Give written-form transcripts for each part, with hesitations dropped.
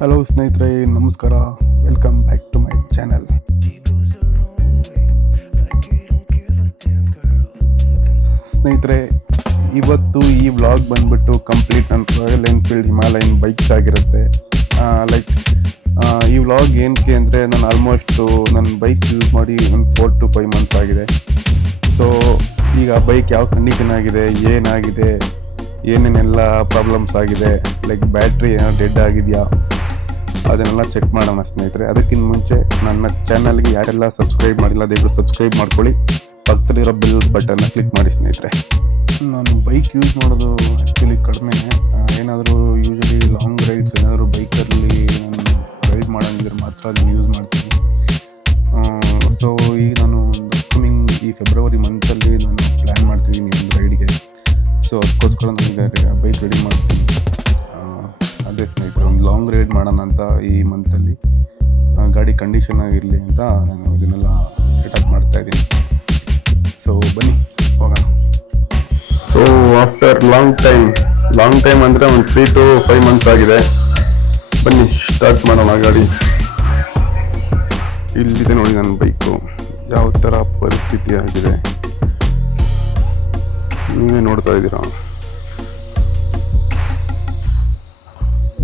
Hello ಸ್ನೇಹಿತರೆ, ನಮಸ್ಕಾರ. Welcome back to my channel. ಸ್ನೇಹಿತರೆ, ಇವತ್ತು ಈ ವ್ಲಾಗ್ ಬಂದ್ಬಿಟ್ಟು ಕಂಪ್ಲೀಟ್ ನನ್ನ ರಾಯಲ್ ಎನ್ಫೀಲ್ಡ್ ಹಿಮಾಲಯನ್ ಬೈಕ್ಸ್ ಆಗಿರುತ್ತೆ. ಈ ವ್ಲಾಗ್ ಏನಕ್ಕೆ ಅಂದರೆ, ನಾನು ಆಲ್ಮೋಸ್ಟು ನನ್ನ ಬೈಕ್ ಯೂಸ್ ಮಾಡಿ ಒಂದು 4 to 5 months ಆಗಿದೆ. ಸೊ ಈಗ ಬೈಕ್ ಯಾವ ಕಂಡೀಷನ್ ಆಗಿದೆ, ಏನಾಗಿದೆ, ಏನೇನೆಲ್ಲ ಪ್ರಾಬ್ಲಮ್ಸ್ ಆಗಿದೆ, ಲೈಕ್ ಬ್ಯಾಟ್ರಿ ಏನೋ ಡೆಡ್ ಆಗಿದೆಯಾ, ಅದನ್ನೆಲ್ಲ ಚೆಕ್ ಮಾಡೋಣ ಸ್ನೇಹಿತರೆ. ಅದಕ್ಕಿಂತ ಮುಂಚೆ ನನ್ನ ಚಾನಲ್ಗೆ ಯಾರೆಲ್ಲ ಸಬ್ಸ್ಕ್ರೈಬ್ ಮಾಡಿಲ್ಲ, ದಯವಿಟ್ಟು ಸಬ್ಸ್ಕ್ರೈಬ್ ಮಾಡ್ಕೊಳ್ಳಿ. ಪಕ್ಕದಲ್ಲಿರೋ ಬೆಲ್ ಬಟನ್ನ ಕ್ಲಿಕ್ ಮಾಡಿ ಸ್ನೇಹಿತರೆ. ನಾನು ಬೈಕ್ ಯೂಸ್ ಮಾಡೋದು ಆ್ಯಕ್ಚುಲಿ ಕಡಿಮೆ. ಏನಾದರೂ ಯೂಶಲಿ ಲಾಂಗ್ ರೈಡ್ಸ್ ಏನಾದರೂ ಬೈಕಲ್ಲಿ ನಾನು ರೈಡ್ ಮಾಡೋಂಗಿದ್ರೆ ಮಾತ್ರ ಅದನ್ನು ಯೂಸ್ ಮಾಡ್ತೀನಿ. ಸೊ ಈಗ ನಾನು ಅಪ್ಕಮಿಂಗ್ ಈ ಫೆಬ್ರವರಿ ಮಂತಲ್ಲಿ ನಾನು ಪ್ಲ್ಯಾನ್ ಮಾಡ್ತಿದ್ದೀನಿ ಒಂದು ರೈಡ್ಗೆ. ಸೊ ಅದಕ್ಕೋಸ್ಕರ ನನಗೆ ಬೈಕ್ ರೆಡಿ ಮಾಡ್ತೀನಿ. ಅದೇ ಸ್ನೇಹಿತರೆ, ಒಂದು ಲಾಂಗ್ ರೈಡ್ ಮಾಡೋಣ ಅಂತ ಈ ಮಂತಲ್ಲಿ. ಗಾಡಿ ಕಂಡೀಷನ್ ಆಗಿರಲಿ ಅಂತ ನಾನು ಇದನ್ನೆಲ್ಲ ಸೆಟಪ್ ಮಾಡ್ತಾಯಿದ್ದೀನಿ. ಸೊ ಬನ್ನಿ ಹೋಗೋಣ. ಸೊ ಆಫ್ಟರ್ ಲಾಂಗ್ ಟೈಮ್ ಅಂದರೆ ಒಂದು 3 to 5 months ಆಗಿದೆ. ಬನ್ನಿ ಸ್ಟಾರ್ಟ್ ಮಾಡೋಣ ಗಾಡಿ. ಇಲ್ಲಿದೆ ನೋಡಿ ನನ್ನ ಬೈಕು, ಯಾವ ಥರ ಪರಿಸ್ಥಿತಿ ಆಗಿದೆ ನೀವೇ ನೋಡ್ತಾ ಇದ್ದೀರಾ.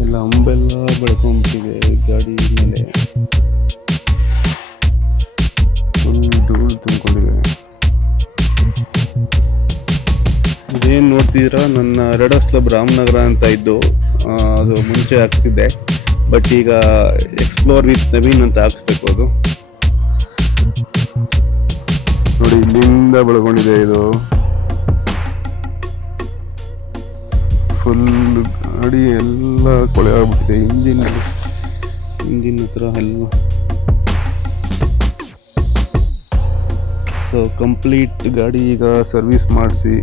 ಎಲ್ಲ ಅಂಬೆಲ್ಲ ಬೆಳ್ಕೊಂಬಿಟ್ಟಿದೆ ಗಾಡಿ ಮೇಲೆ, ಫುಲ್ ಧೂಳು ತುಂಬಿಕೊಂಡಿದೆ. ಇದೇನು ನೋಡ್ತಿದ್ದೀರಾ, ನನ್ನ ರೆಡೋಸ್ ಕ್ಲಬ್ ರಾಮನಗರ ಅಂತ ಇದ್ದು, ಅದು ಮುಂಚೆ ಹಾಕ್ಸಿದ್ದೆ. ಬಟ್ ಈಗ ಎಕ್ಸ್ಪ್ಲೋರ್ ವಿತ್ ನವೀನ್ ಅಂತ ಹಾಕ್ಸ್ಬೇಕು. ಅದು ನೋಡಿ, ಇಲ್ಲಿಂದ ಬೆಳ್ಕೊಂಡಿದೆ ಇದು ಫುಲ್. ಗಾಡಿ ಎಲ್ಲ ಕೊಳೆ ಆಗ್ಬಿಟ್ಟಿದೆ, ಇಂಜಿನ್ ಹತ್ರ ಎಲ್ಲ. ಸೊ ಕಂಪ್ಲೀಟ್ ಗಾಡಿ ಈಗ ಸರ್ವಿಸ್ ಮಾಡಿಸಿ,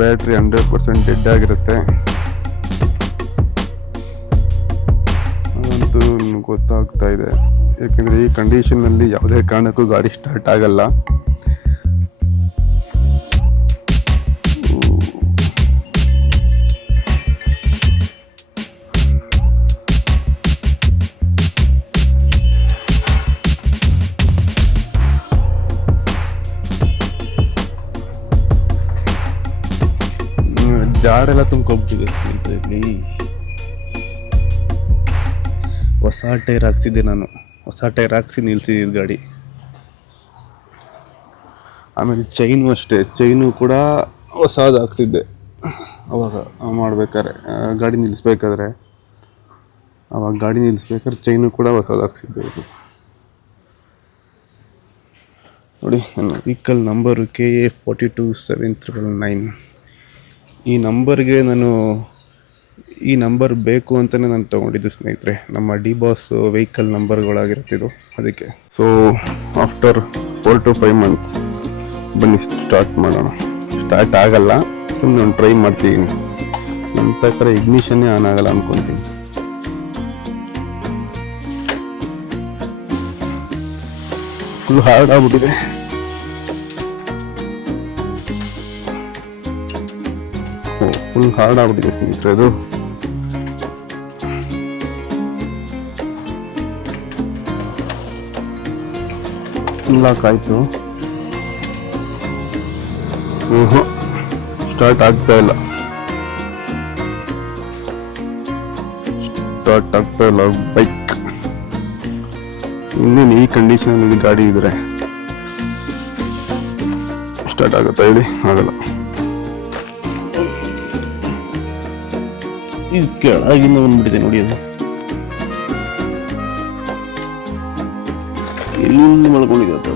ಬ್ಯಾಟ್ರಿ 100% ಡೆಡ್ ಆಗಿರುತ್ತೆ. ಅದಂತೂ ಗೊತ್ತಾಗ್ತಾ ಇದೆ, ಯಾಕೆಂದರೆ ಈ ಕಂಡೀಷನ್ನಲ್ಲಿ ಯಾವುದೇ ಕಾರಣಕ್ಕೂ ಗಾಡಿ ಸ್ಟಾರ್ಟ್ ಆಗಲ್ಲ. ಜಾಡೆಲ್ಲ ತುಂಬ್ಕೊಂಬಿಟ್ಟಿದೆ ಇದರಲ್ಲಿ. ಹೊಸ ಟೈರ್ ಹಾಕ್ಸಿದ್ದೆ ನಾನು, ಹೊಸ ಟೈರ್ ಹಾಕ್ಸಿ ನಿಲ್ಸಿದ್ದು ಗಾಡಿ. ಆಮೇಲೆ ಚೈನು ಅಷ್ಟೇ, ಚೈನು ಕೂಡ ಹೊಸದು ಹಾಕ್ಸಿದ್ದೆ ಅವಾಗ ಮಾಡ್ಬೇಕಾದ್ರೆ, ಗಾಡಿ ನಿಲ್ಲಿಸ್ಬೇಕಾದ್ರೆ ಚೈನು ಕೂಡ ಹೊಸದು ಹಾಕ್ಸಿದ್ದೆ. ಇದು ನೋಡಿ, ನನ್ನ ವೆಹಿಕಲ್ ನಂಬರು KA 427399. ಈ ನಂಬರ್ ಬೇಕು ಅಂತಲೇ ನಾನು ತೊಗೊಂಡಿದ್ದು ಸ್ನೇಹಿತರೆ. ನಮ್ಮ ಡಿ-ಬಾಸ್ ವೆಹಿಕಲ್ ನಂಬರ್ಗಳಾಗಿರುತ್ತಿದ್ದು ಅದಕ್ಕೆ. ಸೊ ಆಫ್ಟರ್ 4 to 5 months ಬನ್ನಿ ಸ್ಟಾರ್ಟ್ ಮಾಡೋಣ. ಸ್ಟಾರ್ಟ್ ಆಗಲ್ಲ, ಸುಮ್ಮನೆ ನಾನು ಟ್ರೈ ಮಾಡ್ತಿದ್ದೀನಿ. ನನ್ನ ಪ್ರಕಾರ ಇಗ್ನಿಷನ್ನೇ ಆನ್ ಆಗಲ್ಲ ಅಂದ್ಕೊತೀನಿ. ಫುಲ್ ಹಾರ್ಡ್ ಆಗ್ಬಿಟ್ಟಿದೆ. ಫುಲ್ ಹಾರ್ಡ್ ಆಗ್ಬಿಟ್ಟಿದೆ ಸ್ನೇಹಿತರೆ. ಅದು ಲಾಕ್ ಆಯಿತು, ಸ್ಟಾರ್ಟ್ ಆಗ್ತಾ ಇಲ್ಲ ಬೈಕ್. ಇನ್ನೇನು ಈ ಕಂಡೀಷನಲ್ಲಿ ಗಾಡಿ ಇದ್ರೆ ಸ್ಟಾರ್ಟ್ ಆಗುತ್ತಾ ಹೇಳಿ? ಆಗಲ್ಲ. ಇದು ಕೆಳಗಿಂದ ಬಂದ್ಬಿಟ್ಟಿದೆ ನೋಡಿ. ಅದು ಎಲ್ಲಿಂದ ಮಾಡ್ಕೊಂಡಿದೆ ಅದು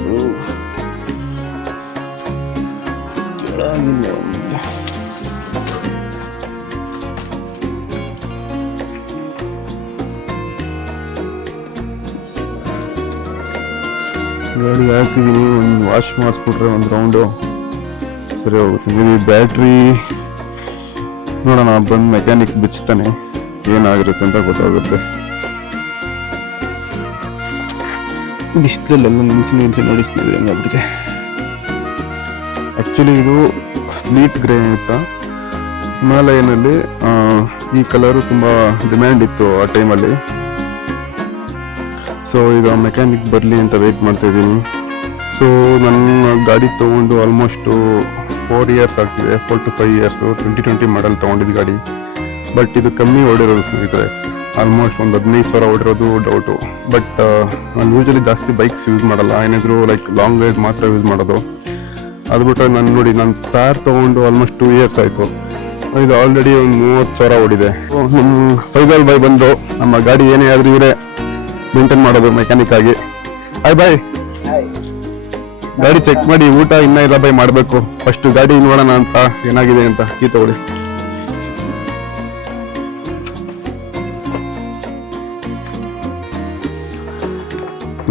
ಕೆಳಗಿಂದ ಬಂದ್ಬಿಟ್ಟಿದೆ. ಗಾಡಿ ಹಾಕಿದ್ದೀನಿ, ಒಂದು ವಾಶ್ ಮಾಡಿಸ್ಬಿಟ್ರೆ ಒಂದು ರೌಂಡು ಸರಿ ಹೋಗುತ್ತೆ. ಬ್ಯಾಟ್ರಿ ನೋಡೋಣ, ಬಂದು ಮೆಕ್ಯಾನಿಕ್ ಬಿಚ್ತಾನೆ, ಏನಾಗಿರುತ್ತೆ ಅಂತ ಗೊತ್ತಾಗುತ್ತೆ. ಬಿಸಿಲಲ್ಲೆಲ್ಲ ನಿಲ್ಲಿಸಿ ನೋಡಿ ಸ್ನೇಹಿತರೆ ಹೆಂಗಾಗ್ಬಿಟ್ಟಿದೆ. ಆ್ಯಕ್ಚುಲಿ ಇದು ಸ್ಲೀಟ್ ಗ್ರೇ ಅಂತ, ಹಿಮಾಲಯನಲ್ಲಿ ಈ ಕಲರು ತುಂಬ ಡಿಮ್ಯಾಂಡ್ ಇತ್ತು ಆ ಟೈಮಲ್ಲಿ. ಸೊ ಈಗ ಮೆಕ್ಯಾನಿಕ್ ಬರಲಿ ಅಂತ ವೆಯ್ಟ್ ಮಾಡ್ತಾಯಿದ್ದೀನಿ. ಸೊ ನನ್ನ ಗಾಡಿ ತೊಗೊಂಡು ಆಲ್ಮೋಸ್ಟು 4 ಇಯರ್ಸ್ ಆಗ್ತಿದೆ, 4 to 5 ಇಯರ್ಸು. 2020 ಮಾಡಲ್ ತೊಗೊಂಡಿದ್ದು ಗಾಡಿ. ಬಟ್ ಇದು ಕಮ್ಮಿ ಓಡಿರೋದು ಸ್ನೇಹಿತರೆ, ಆಲ್ಮೋಸ್ಟ್ ಒಂದು 15,000 ಓಡಿರೋದು ಡೌಟು. ಬಟ್ ನಾನು ಯೂಶಲಿ ಜಾಸ್ತಿ ಬೈಕ್ಸ್ ಯೂಸ್ ಮಾಡಲ್ಲ, ಏನಾದರೂ ಲೈಕ್ ಲಾಂಗ್ ರೈಡ್ ಮಾತ್ರ ಯೂಸ್ ಮಾಡೋದು. ಅದು ಬಿಟ್ಟರೆ ನಾನು ನೋಡಿ, ನಾನು ತಾರ್ ತೊಗೊಂಡು ಆಲ್ಮೋಸ್ಟ್ 2 ಇಯರ್ಸ್ ಆಯಿತು. ಇದು ಆಲ್ರೆಡಿ ಒಂದು 30,000 ಓಡಿದೆ. ನಮ್ಮ ಫೈಜಲ್ ಬಾಯ್ ಬಂದು ನಮ್ಮ ಗಾಡಿ ಏನೇ ಆದರೂ ಇವರೇ ಮೇಂಟೈನ್ ಮಾಡೋದು ಮೆಕ್ಯಾನಿಕ್ ಆಗಿ. ಬಾಯ್ ಗಾಡಿ ಚೆಕ್ ಮಾಡಿ, ಊಟ ಇನ್ನೂ ಇಲ್ಲ ಬೈ ಮಾಡಬೇಕು. ಫಸ್ಟ್ ಗಾಡಿ ನೋಡೋಣ ಅಂತ ಏನಾಗಿದೆ ಅಂತ. ಕೀ ತಗೊಳ್ಳಿ.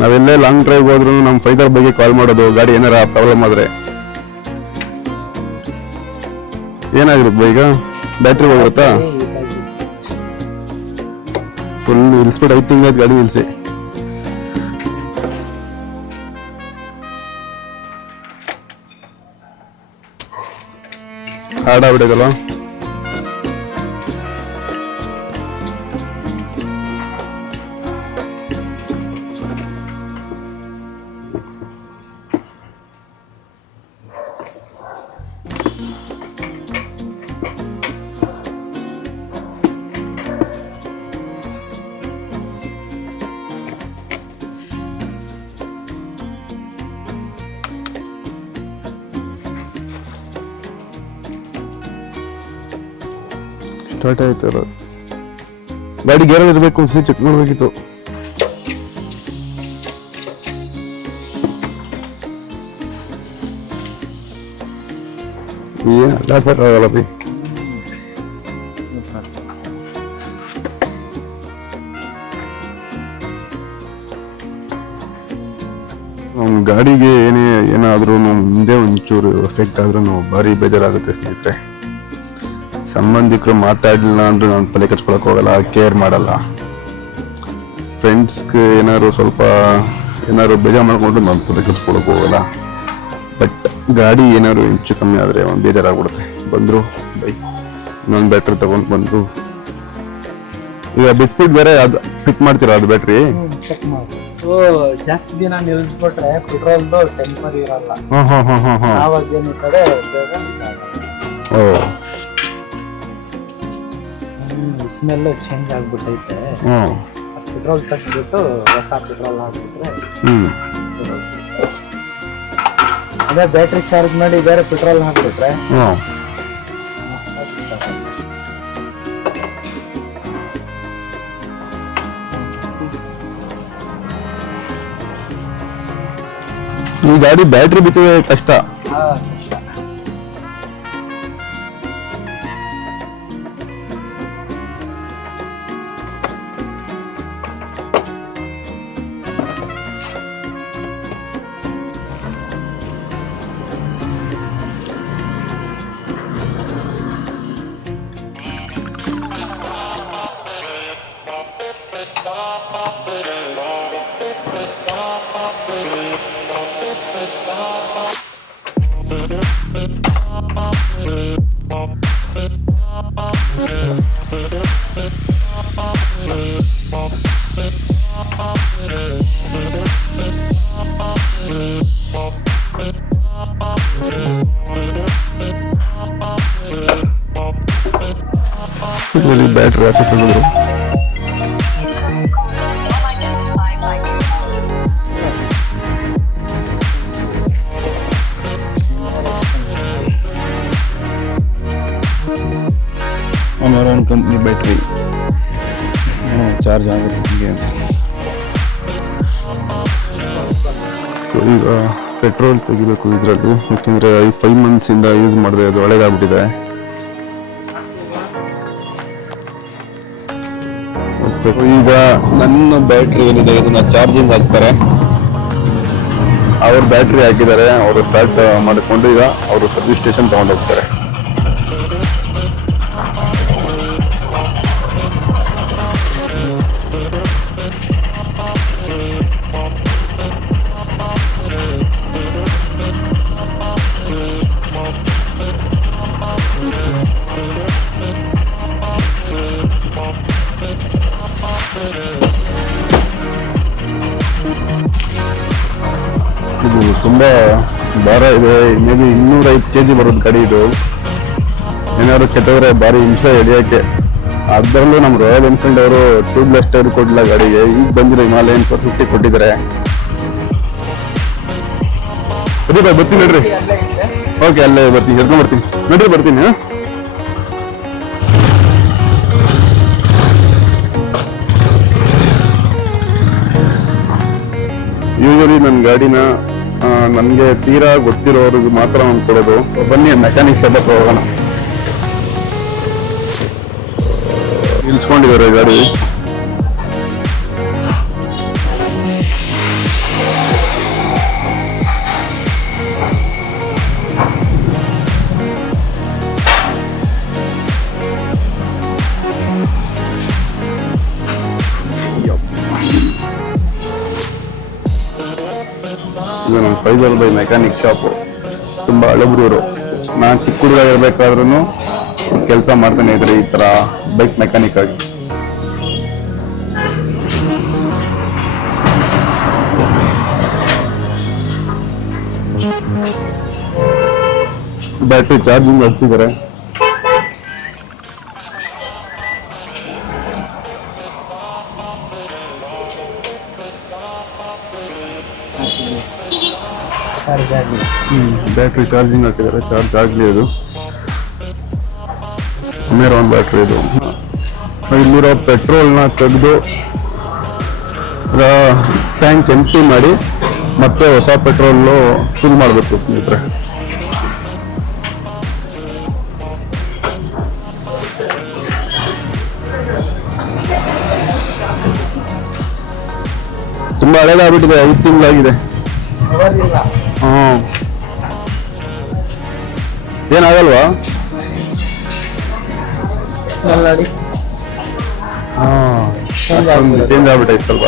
ನಾವೆಲ್ಲೇ ಲಾಂಗ್ ಡ್ರೈವ್ ಹೋದ್ರು ನಮ್ಮ ಫೈಜರ್ ಬಗ್ಗೆ ಕಾಲ್ ಮಾಡೋದು, ಗಾಡಿ ಏನಾರ ಪ್ರಾಬ್ಲಮ್ ಆದರೆ. ಏನಾಗಿರುತ್ತೆ ಬೈಗ? ಬ್ಯಾಟ್ರಿ ಹೋಗಿರುತ್ತಾ? ಫುಲ್ ಇಳಿಸ್ಬಿಟ್ಟು 5 ತಿಂಗಳಾಯ್ತು ಗಾಡಿ ನಿಲ್ಸಿ. ಹಾರ್ಡ್ ಆಗ್ಬಿಟ್ಟಿದಲ್ಲ. ಸ್ಟಾರ್ಟ್ ಆಯ್ತು. ಗಾಡಿ ಗೇರಲ್ಲಿ ಇರಬೇಕು, ಒಂದ್ಸತಿ ಚೆಕ್ ಮಾಡಬೇಕಿತ್ತು. ಏನು ಅಲ್ಲಾಡ್ಸಕ್ಕಾಗಲ್ಲ ಬಿ. ನಮ್ಮ ಗಾಡಿಗೆ ಏನಾದ್ರೂ ಮುಂದೆ ಒಂಚೂರು ಎಫೆಕ್ಟ್ ಆದ್ರೂ ಭಾರಿ ಬೇಜಾರಾಗುತ್ತೆ ಸ್ನೇಹಿತರೆ. ಸಂಬಂಧಿಕರು ಮಾತಾಡಲಿಲ್ಲ ಅಂದ್ರೆ ನಾನು ತಲೆ ಕೆಡ್ಸ್ಕೊಳಕ್ಕೆ ಹೋಗಲ್ಲ, ಕೇರ್ ಮಾಡಲ್ಲ. ಫ್ರೆಂಡ್ಸ್ಗೆ ಏನಾದ್ರು ಬೇಜಾರು ಮಾಡ್ಕೊಂಡು ನಾನು ತಲೆ ಕೆಡ್ಸ್ಕೊಳಕ್ಕೆ ಹೋಗಲ್ಲ. ಬಟ್ ಗಾಡಿ ಏನಾದ್ರು ಹೆಚ್ಚು ಕಮ್ಮಿ ಆದರೆ ಒಂದು ಬೇಜಾರಾಗ್ಬಿಡುತ್ತೆ. ಬಂದರು ಬೈ ಇನ್ನೊಂದು ಬ್ಯಾಟ್ರಿ ತಗೊಂಡು ಬಂದರು. ಈಗ ಬಿಟ್ಬಿಟ್ಟು ಬೇರೆ ಅದು ಫಿಟ್ ಮಾಡ್ತೀರಾ? ಅದು ಬ್ಯಾಟ್ರಿ ಚೆಕ್ ಮಾಡಿ ಜಾಸ್ತಿ ದಿನ ನಿಲ್ಲಿಸ್ಬಿಟ್ರೆ ಪೆಟ್ರೋಲ್ದು ಟೆಂಪರ್ ಇರಲ್ಲ. ಆವಾಗ ಏನಿರ್ತದೆ ಓ ಸ್ಮೆಲ್ ಚೇಂಜ್ ಆಗ್ಬಿಟ್ಟೈತೆ. ಪೆಟ್ರೋಲ್ ತೆಗೆದ್ಬಿಟ್ಟು ಹೊಸ ಪೆಟ್ರೋಲ್ ಹಾಕ್ಬಿಟ್ರೆ ಅದೇ ಬ್ಯಾಟ್ರಿ ಚಾರ್ಜ್ ಮಾಡಿ ಬೇರೆ ಪೆಟ್ರೋಲ್ ಹಾಕ್ಬಿಟ್ರೆ ಈ ಗಾಡಿ ಬ್ಯಾಟ್ರಿ ಬಿಟ್ಟಿದ್ರೆ ಕಷ್ಟ. ಬ್ಯಾಟ್ರಿ ಹಾಕಿ ತಂದ್ರು. ಅಮರಾನ್ ಕಂಪ್ನಿ ಬ್ಯಾಟ್ರಿ ಚಾರ್ಜ್ ಆಗುತ್ತೆ ಹೀಗೆ ಅಂತ. ಸೊ ಈಗ ಪೆಟ್ರೋಲ್ ತೆಗಿಬೇಕು ಇದರಲ್ಲಿ, ಯಾಕೆಂದರೆ 5 ಮಂತ್ಸಿಂದ ಯೂಸ್ ಮಾಡಿದೆ, ಅದು ಹಳೇದಾಗ್ಬಿಟ್ಟಿದೆ. ಈಗ ನನ್ನ ಬ್ಯಾಟ್ರಿ ಏನಿದೆ ಇದನ್ನ ಚಾರ್ಜಿಂಗ್ ಹಾಕ್ತಾರೆ. ಅವ್ರ ಬ್ಯಾಟ್ರಿ ಹಾಕಿದ್ದಾರೆ, ಅವರು ಸ್ಟಾರ್ಟ್ ಮಾಡಿಕೊಂಡು ಈಗ ಅವರು ಸರ್ವಿಸ್ ಸ್ಟೇಷನ್ ತಗೊಂಡು ಹೋಗ್ತಾರೆ. ಇದು ತುಂಬಾ ಭಾರ ಇದೆ, ಮೇ ಬಿ 205 kg ಬರೋದು ಗಾಡಿ ಇದು. ಏನಾದ್ರು ಕೆಟ್ಟದ್ರೆ ಭಾರಿ ಹಿಂಸೆ ಹಿಡಿಯೋಕ್ಕೆ. ಅದರಲ್ಲೂ ನಮ್ಮ ರಾಯಲ್ ಎನ್ಫೀಲ್ಡ್ ಅವರು ಟ್ಯೂಬ್ಲೆಸ್ ಟೈರ್ ಕೊಡಲಿಲ್ಲ ಗಾಡಿಗೆ. ಈಗ ಬಂದಿರೋ ಹಿಮಾಲಯನ್ 450 ಕೊಟ್ಟಿದ್ದಾರೆ. ಅದೇ ಬಾಯ್ ಬರ್ತೀನಿ ನೋಡ್ರಿ. ಓಕೆ, ಅಲ್ಲೇ ಬರ್ತೀನಿ, ಎದ್ಕೊಂಡು ಬರ್ತೀನಿ ನೋಡ್ರಿ, ಬರ್ತೀನಿ. ಯೂಶಲಿ ನನ್ನ ಗಾಡಿನ ನನಗೆ ತೀರಾ ಗೊತ್ತಿರೋರಿಗೆ ಮಾತ್ರ ನಾನು ಕೊಡೋದು. ಬನ್ನಿ ಮೆಕ್ಯಾನಿಕ್ ಶಾಪ್ ಹತ್ರ ಹೋಗೋಣ. ನಿಲ್ಸ್ಕೊಂಡಿದ್ದಾರೆ ಗಾಡಿ. ಇದು ನಮ್ಮ ಫೈಸಲ್ ಬೈ ಮೆಕ್ಯಾನಿಕ್ ಶಾಪು. ತುಂಬ ಹಳಬ್ರೂರು. ನಾನು ಚಿಕ್ಕ ಹುಡುಗ ಇರಬೇಕಾದ್ರೂ ಕೆಲಸ ಮಾಡ್ತಾನೆ ಇದ್ರೆ ಈ ಥರ ಬೈಕ್ ಮೆಕ್ಯಾನಿಕ್ ಆಗಿ. ಬ್ಯಾಟ್ರಿ ಚಾರ್ಜಿಂಗ್ ಹಚ್ಚಿದ್ದಾರೆ. ಬ್ಯಾಟ್ರಿ ಚಾರ್ಜಿಂಗ್ ಹಾಕಿದ್ದಾರೆ, ಚಾರ್ಜ್ ಆಗಲಿ. ಅದು ಅಮೇರಾನ್ ಬ್ಯಾಟ್ರಿ ಇದು. ಇಲ್ಲಿರೋ ಪೆಟ್ರೋಲ್ನ ತೆಗೆದು ಟ್ಯಾಂಕ್ ಎಂಟಿ ಮಾಡಿ ಮತ್ತೆ ಹೊಸ ಪೆಟ್ರೋಲ್ ಫಿಲ್ ಮಾಡಬೇಕು ಸ್ನೇಹಿತರೆ. ತುಂಬಾ ಹಳೇದಾಗ್ಬಿಟ್ಟಿದೆ, 5 ತಿಂಗಳಾಗಿದೆ. ಏನಾಗಲ್ವಾ? ಚೇಂಜ್ ಆಗ್ಬಿಟ್ಟೈತೆ ಸ್ವಲ್ಪ.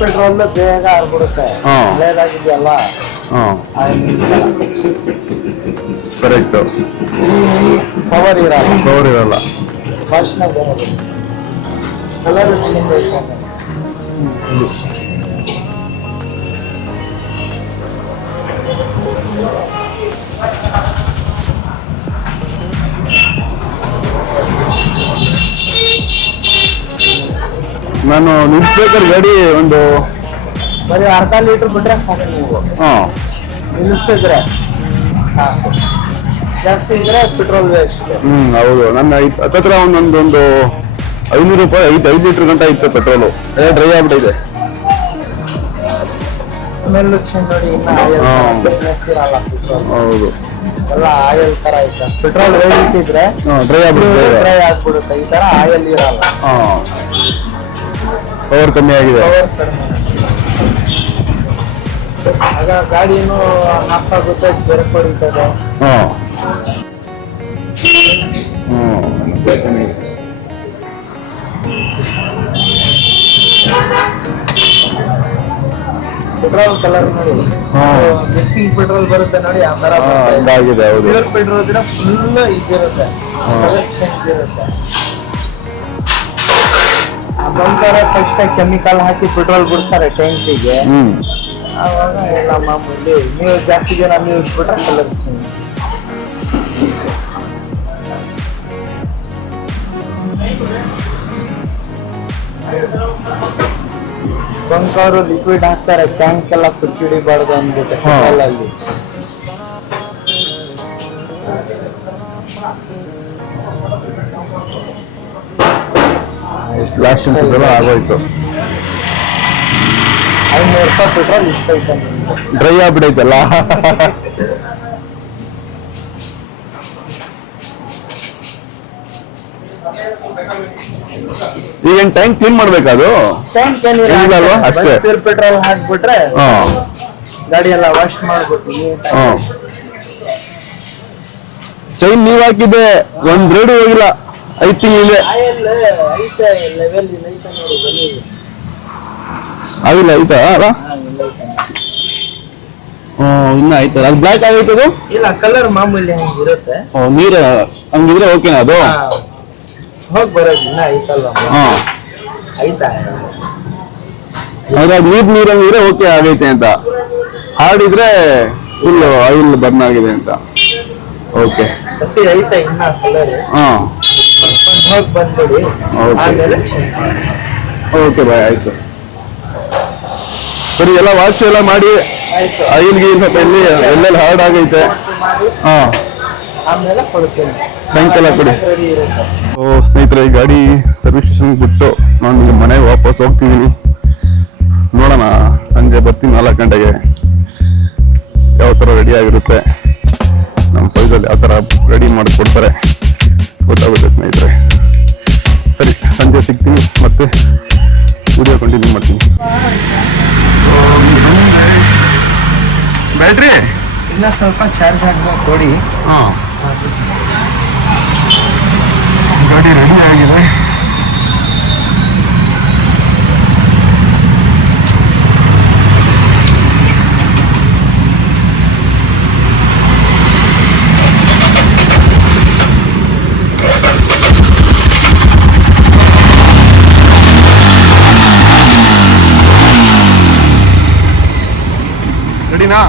ಪೆಟ್ರೋಲ್ ಬೇಗ ಆಗ್ಬಿಡುತ್ತೆ. ಹಳೇದಾಗಿದೆಯಲ್ಲ, ಕರೆಕ್ಟ್. ಪವರ್ ಇರಲ್ಲ. ಕಲರ್ ಚೇಂಜ್ ಆಯ್ತು. ನಾನು ನಿಲ್ಸ್ಬೇಕಾದ್ರೆ ಗಾಡಿ ಒಂದು ಬರೀ ಅರ್ಧ ಲೀಟರ್ ಬಿಟ್ರೆ ಸಾಕು. ನೀವು ನಿಲ್ಸಿದ್ರೆ ಸಾಕು, ಜಾಸ್ತಿ ಇದ್ರೆ ಪೆಟ್ರೋಲ್ ವೇಸ್ಟ್. ಹೌದು. ನನ್ನ ಹತ್ತತ್ರ ಒಂದೊಂದು 500 ರೂಪಾಯಿ 5 ಲೀಟರ್ ಗಂಟ ಇತ್ತು ಪೆಟ್ರೋಲು. ಡ್ರೈ ಆಗ್ಬಿಟ್ಟಿದೆ. ಸ್ಮೆಲ್ ಚೇಂಜ್ ನೋಡಿ. ಇನ್ನ ಇರಲ್ಲ ಪೆಟ್ರೋಲ್. ಹೌದು, ಎಲ್ಲ ಆಯಿಲ್ ತರ ಐತೆ. ಪೆಟ್ರೋಲ್ ಇಟ್ಟಿದ್ರೆ ಡ್ರೈ ಆಗ್ಬಿಡುತ್ತೆ. ಈ ತರ ಆಯಿಲ್ ಇರಲ್ಲ. ಪವರ್ ಕಮ್ಮಿ ಆಗಿದೆ. ಆಗ ಗಾಡಿನೂ ನಾಲ್ಕಾಗುತ್ತೆ, ಬೆರಕು ಹೊಡಿತದೆ. ಪೆಟ್ರೋಲ್ ಕಲರ್ ನೋಡಿ, ಮಿಕ್ಸಿಂಗ್ ಪೆಟ್ರೋಲ್ ಬರುತ್ತೆ ನೋಡಿ, ಆ ತರ ಆಗಿದೆ. ಹೌದು, ಪ್ಯೂರ್ ಪೆಟ್ರೋಲ್ ದಿನ ಫುಲ್ ಇದಿರುತ್ತೆ, ಕಲರ್ ಚೇಂಜ್ ಇರುತ್ತೆ. ಬಂಗಾರ ಫಸ್ಟ್ ಕೆಮಿಕಲ್ ಹಾಕಿ ಪೆಟ್ರೋಲ್ ಬಿಡಿಸ್ತಾರೆ ಟ್ಯಾಂಕಿಗೆ. ಆವಾಗ ಎಲ್ಲ ಮಾಮೂಲಿ. ನೀವು ಜಾಸ್ತಿ ಜನ ಯೂಸ್ ಬಿಟ್ರೆ ಕಲರ್ ಚೇಂಜ್. ಬಂಗಾರು ಲಿಕ್ವಿಡ್ ಹಾಕ್ತಾರೆ, ಟ್ಯಾಂಕ್ ಎಲ್ಲ ಕುಚ್ಚಿಡಿಬಾರ್ದು ಅಂದ್ಬಿಟ್ಟು ಅಲ್ಲಿ. ಲಾಸ್ಟ್ ಅನ್ಸುತ್ತಲ್ಲ, ಆಗೋಯ್ತು. 500 ರೂಪಾಯಿ ಪೆಟ್ರೋಲ್ ಇಷ್ಟ ಐತೆ. ಡ್ರೈ ಆಗ್ಬಿಡೈತಲ್ಲ. ಈಗ ಟ್ಯಾಂಕ್ ಕ್ಲೀನ್ ಮಾಡ್ಬೇಕಾದು? ಟ್ಯಾಂಕ್ ಏನಿಲ್ಲ ಅಷ್ಟೇ, ಪೆಟ್ರೋಲ್ ಹಾಕ್ಬಿಟ್ರೆ ಗಾಡಿ ಎಲ್ಲ ವಾಶ್ ಮಾಡ್ಬಿಟ್ಟು. ಚೈನ್ ನೀವ್ ಹಾಕಿದ್ದೆ, ಒಂದ್ ಬ್ಲೇಡು ಹೋಗಿಲ್ಲ. 5 ತಿಂಗಳಿದೆ. ಆಗಿಲ್ಲ, ಆಯ್ತಾ? ಅಲ್ಲ ಇನ್ನ ಆಯ್ತಲ್ಲ. ಅದು ಬ್ಲಾಕ್ ಆಗೈತದು? ಇಲ್ಲ, ಕಲರ್ ಮಾಮೂಲಿ ಹಂಗಿರುತ್ತೆ. ನೀರು ಹಂಗಿದ್ರೆ ಓಕೆನಾ ಅದು? ಹೋಗಿ ಬರೋದು ಇನ್ನ ಐತಲ್ಲ. ಆಯ್ತಾ ಆದ್ರೆ ಅದು ನೀರಂಗಿದ್ರೆ ಓಕೆ ಆಗೈತೆ ಅಂತ, ಹಾಡಿದ್ರೆ ಫುಲ್ ಆಯಿಲ್ ಬರ್ನ್ ಆಗಿದೆ ಅಂತ. ಓಕೆ ಹಸಿ ಆಯ್ತಾ ಇನ್ನ ಕಲರ್ ಹಾ ಹೋಗಿ ಬಂದ್ಬಿಡಿ, ಆಮೇಲೆ ಓಕೆ ಬಾಯ್, ಆಯ್ತು ಸರಿ. ಎಲ್ಲ ವಾಶ್ ಎಲ್ಲ ಮಾಡಿ ಆಯ್ತು ಆಯಿಲ್ಗೆ ಸ್ವಲ್ಪ ಎಲ್ಲೆಲ್ಲಿ ಹಾರ್ಡ್ ಆಗೈತೆ. ಹಾ ಆಮೇಲೆ ಕೊಡ್ತೀನಿ, ಸಾಯಂಕಾಲ ಕೊಡಿ. ರೆಡಿ ಇರುತ್ತೆ. ಓ ಸ್ನೇಹಿತರೆ, ಈ ಗಾಡಿ ಸರ್ವಿಸ್ ಸ್ಟೇಷನ್ಗೆ ಬಿಟ್ಟು ನಾನು ಈಗ ಮನೆಗೆ ವಾಪಸ್ ಹೋಗ್ತಿದ್ದೀನಿ. ನೋಡೋಣ ಸಂಜೆ ಬರ್ತೀನಿ 4 ಗಂಟೆಗೆ ಯಾವ ಥರ ರೆಡಿ ಆಗಿರುತ್ತೆ, ನಮ್ಮ ಫೈಸಲ್ಲಿ ಯಾವ ಥರ ರೆಡಿ ಮಾಡಿ ಕೊಡ್ತಾರೆ ಗೊತ್ತಾಗುತ್ತೆ ಸ್ನೇಹಿತರೆ. ಸರಿ, ಸಂಜೆ ಸಿಗ್ತೀನಿ, ಮತ್ತೆ ವಿಡಿಯೋ ಕಂಟಿನ್ಯೂ ಮಾಡ್ತೀನಿ. ಬ್ಯಾಟ್ರಿ ಇನ್ನ ಸ್ವಲ್ಪ ಚಾರ್ಜ್ ಆಗ್ಬೇಕು ಕೊಡಿ. ಹಾಂ, ಗಾಡಿ ರೆಡಿ ಆಗಿದೆ. ರೆಡಿನಾ?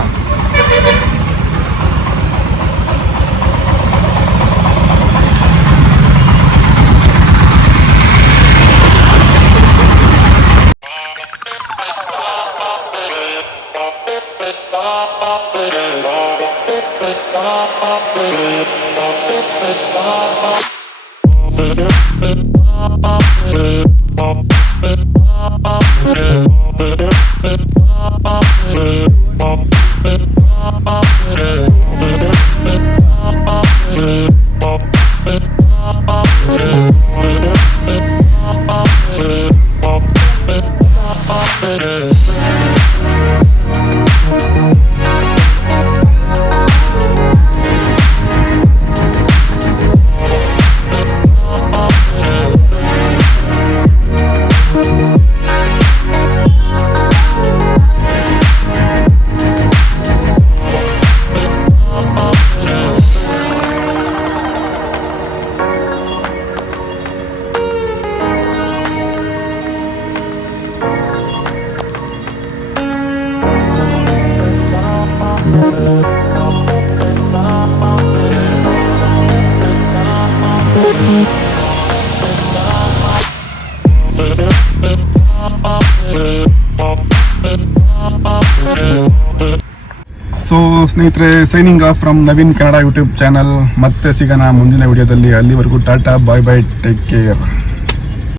ಸೊ ಸ್ನೇಹಿತರೆ, signing off from Naveen Kannada YouTube channel. ಮತ್ತೆ ಸಿಗೋಣ ಮುಂದಿನ ವಿಡಿಯೋದಲ್ಲಿ. ಅಲ್ಲಿವರೆಗೂ ಟಾಟಾ, ಬಾಯ್ ಬಾಯ್, ಟೇಕ್ ಕೇರ್.